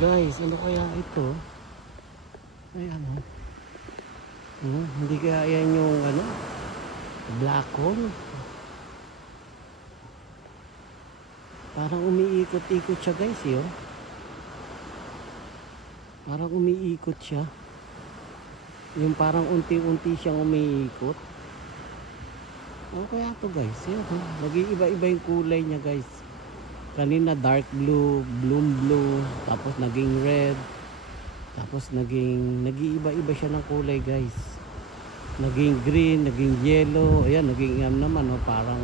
Guys, ano kaya ito? Ay ano? Hindi kaya yan yung ano? Black hole? Parang umiikot-ikot siya guys, yun. Parang umiikot siya. Yung parang unti-unti siyang umiikot. Ano kaya to guys? Yan, nag-iiba-iba yung kulay niya guys. Kanina dark blue, bloom blue, tapos naging red, tapos nag-iiba-iba siya ng kulay guys. Naging green, naging yellow, ayan, naging naman, oh, parang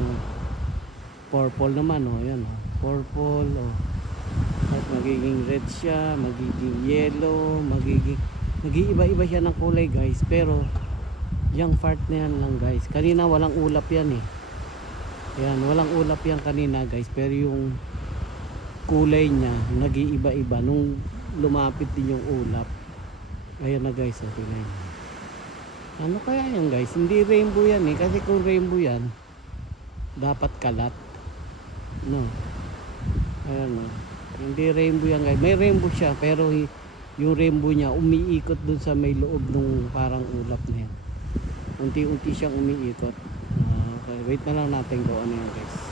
purple naman, oh, ayan, oh, purple, oh. Tapos magiging red siya, magiging yellow, nag-iiba-iba siya ng kulay guys. Pero yung part na yan lang guys, kanina walang ulap yan eh. Ayan, walang ulap yan kanina guys, pero yung kulay niya nag-iiba-iba nung lumapit din yung ulap. Ayan na guys, okay na yun. Ano kaya yan guys? Hindi rainbow yan eh, kasi kung rainbow yan dapat kalat, no? Ayan, no? Hindi rainbow yan guys. May rainbow siya, pero yung rainbow niya umiikot dun sa may loob nung parang ulap na yan. Unti-unti siyang umiikot. Okay, wait na lang natin kung ano yan guys.